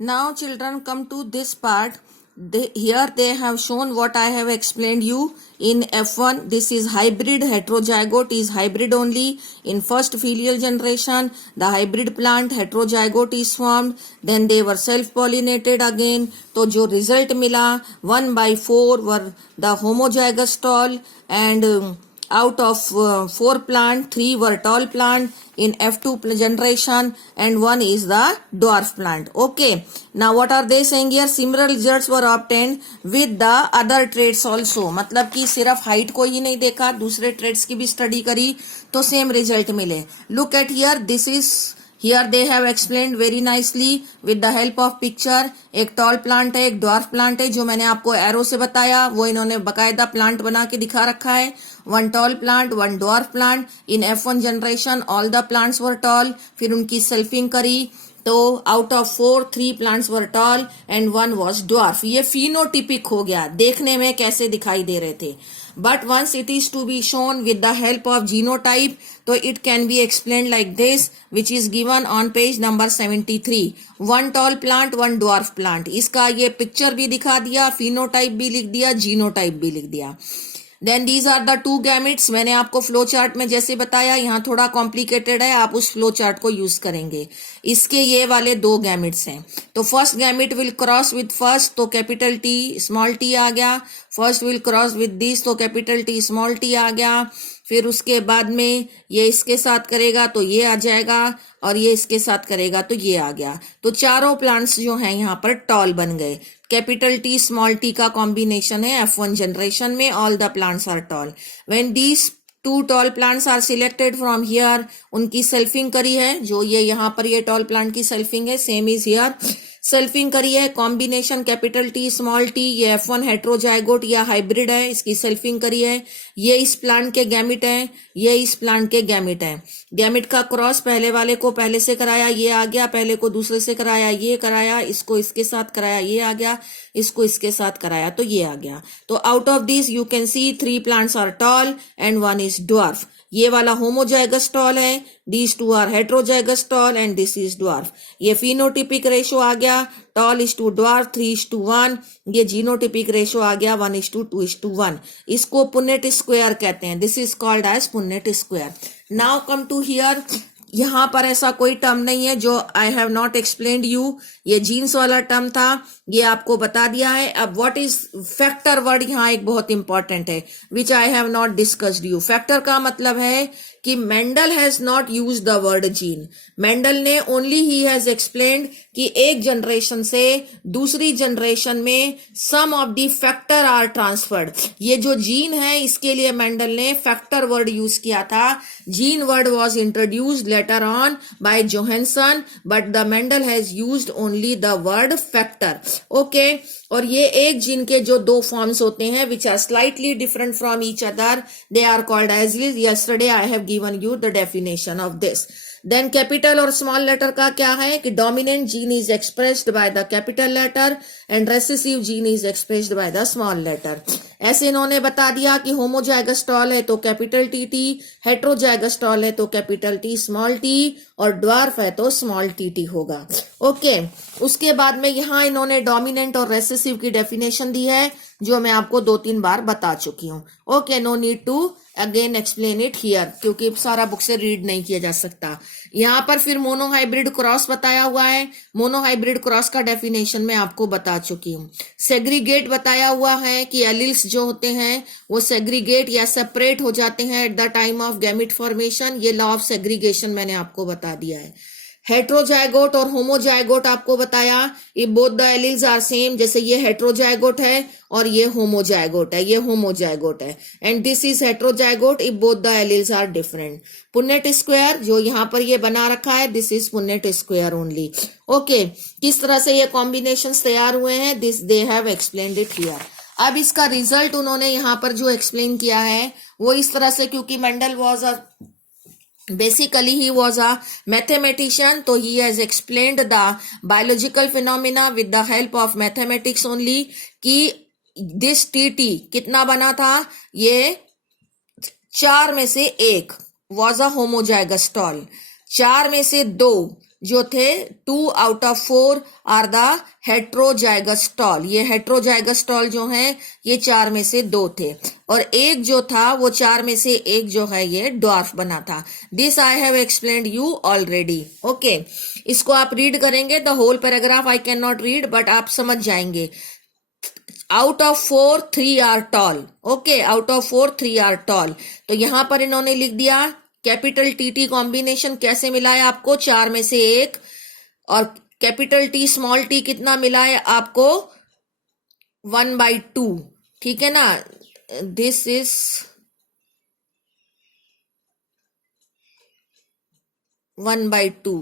Now children, come to this part. Here they have shown what I have explained you in F1. This is hybrid. Heterozygote is hybrid only. In first filial generation, the hybrid plant heterozygote is formed. Then they were self-pollinated again. तो जो result मिला 1/4 were the homozygous tall, and out of 4 plant, 3 were tall plant in F2 generation and 1 is the dwarf plant. Okay, now what are they saying here? Similar results were obtained with the other traits also. मतलब कि सिर्फ height को ही नहीं देखा, दूसरे trades की भी study करी तो सेम रिजल्ट मिले. Look at here, this is Here they have explained very nicely with the help of picture. एक टॉल प्लांट है, एक ड्वार्फ प्लांट है. जो मैंने आपको एरो से बताया वो इन्होंने बकायदा प्लांट बना के दिखा रखा है. One tall plant, one dwarf plant. In F1 generation all the plants were toll. फिर उनकी सेल्फिंग करी तो out of 4 3 plants were toll and 1 was dwarf. ये फिनोटिपिक हो गया, देखने में कैसे दिखाई दे रहे थे. But once it is to be shown with the help of genotype, so it can be explained like this, which is given on page number 73. One tall plant, one dwarf plant. इसका ये picture भी दिखा दिया, phenotype भी लिख दिया, genotype भी लिख दिया. Then these are the two gametes. मैंने आपको फ्लो चार्ट में जैसे बताया, यहाँ थोड़ा कॉम्प्लिकेटेड है, आप उस फ्लो चार्ट को यूज करेंगे. इसके ये वाले 2 गैमेट्स हैं. तो first gamete will cross with first, तो कैपिटल टी स्मॉल टी आ गया. First will cross with this, तो कैपिटल टी स्मॉल टी आ गया. फिर उसके बाद में ये इसके साथ करेगा तो ये आ जाएगा, और ये इसके साथ करेगा तो ये आ गया. तो चारों प्लांट्स जो हैं यहाँ पर टॉल बन गए. कैपिटल टी स्मॉल टी का कॉम्बिनेशन है F1 जनरेशन में. All the plants are tall. When these 2 tall plants are selected from here, उनकी सेल्फिंग करी है. जो ये यहाँ पर ये टॉल प्लांट की सेल्फिंग है, सेम इज हियर. सेल्फिंग करी है, combination capital T small T. ये F1 हेट्रोजाइगोट या हाइब्रिड है, इसकी सेल्फिंग करी है. ये इस प्लांट के गैमिट हैं, ये इस प्लांट के गैमिट हैं. गैमिट का क्रॉस पहले वाले को पहले से कराया, ये आ गया. पहले को दूसरे से कराया, ये कराया. इसको इसके साथ कराया, ये आ गया. इसको इसके साथ कराया तो ये आ गया. तो out of this you can see 3 plants are tall and 1 is dwarf. ये वाला होमोजाइगस टॉल है, these 2 are heterozygous tall and this is dwarf. ये फिनोटिपिक रेशो आ गया, टॉल इज टू ड्वार्फ 3:1. ये जीनोटिपिक रेशो आ गया 1:2:1. इसको पुन्नेट स्क्वायर कहते हैं. This is called as Punnett square. Now come to here. यहाँ पर ऐसा कोई टर्म नहीं है जो I have not explained you. ये जीन्स वाला टर्म था, ये आपको बता दिया है. अब व्हाट इज फैक्टर वर्ड यहाँ एक बहुत इंपॉर्टेंट है, which I have not discussed you. Factor का मतलब है कि Mendel has not use the word gene. Mendel ने ओनली ही हैज एक्सप्लेन्ड कि एक जनरेशन से दूसरी जनरेशन में some of the factor are transferred. ये जो जीन है इसके लिए मेंडल ने फैक्टर वर्ड यूज किया था. Gene word was introduced later on by Johannsen, but the Mendel has used only the word factor. Okay, और ये एक जीन के जो 2 फॉर्म्स होते हैं which are slightly different from each other, they are called as yesterday I have given you the definition of this. Then capital और small letter का क्या है कि dominant gene is expressed by the capital letter and recessive gene is expressed by the small letter. ऐसे इन्होंने बता दिया कि होमोजाइगस टॉल है तो capital T T, heterozygous tall है तो कैपिटल टी स्मॉल टी, और ड्वार्फ है तो स्मॉल टी टी होगा. ओके, उसके बाद में यहाँ इन्होंने डोमिनेंट और रेसेसिव की डेफिनेशन दी है जो मैं आपको 2-3 बार बता चुकी हूँ. Okay, no need to again explain it here, क्योंकि सारा बुक से रीड नहीं किया जा सकता. यहाँ पर फिर मोनोहाइब्रिड क्रॉस बताया हुआ है. मोनोहाइब्रिड क्रॉस का डेफिनेशन मैं आपको बता चुकी हूँ. सेग्रीगेट बताया हुआ है कि एलिल्स जो होते हैं वो सेग्रीगेट या सेपरेट हो जाते हैं at the time of gamete formation. ये लॉ ऑफ सेग्रीगेशन मैंने आपको बता दिया है. हेट्रोजाइगोट और होमोजाइगोट आपको बताया, ये both the alleles are same. जैसे ये हेट्रोजाइगोट है और ये होमोजाइगोट है, ये होमोजाइगोट है, and this is heterozygote if both the alleles are different. Punnett square जो यहाँ पर ये बना रखा है, this is Punnett square only. Okay, किस तरह से ये कॉम्बिनेशंस तैयार हुए हैं, this they have explained it here. अब इसका रिजल्ट उन्होंने यहाँ पर जो एक्सप्लेन किया है वो इस तरह से, क्योंकि Mendel was a basically he was a mathematician, so he has explained the biological phenomena with the help of mathematics only. कि this TT कितना बना था, ये 4 में से 1 was a homozygous tall, 4 में से 2 जो थे 2 out of 4 are the heterozygous tall. ये हेट्रोजाइगस टॉल जो है ये 4 में से 2 थे, और एक जो था वो 4 में से एक जो है ये ड्वार्फ बना था। This I have explained you already. Okay, इसको आप रीड करेंगे, the whole paragraph I can not read, but आप समझ जाएंगे। Out of 4 3 are tall. Okay, out of 4 3 are tall. तो यहां पर इन्होंने लिख दिया कैपिटल टी टी कॉम्बिनेशन कैसे मिला है आपको, 4 में से एक, और कैपिटल टी स्मॉल टी कितना मिला है आपको, 1/2। ठीक है ना, दिस इज 1/2।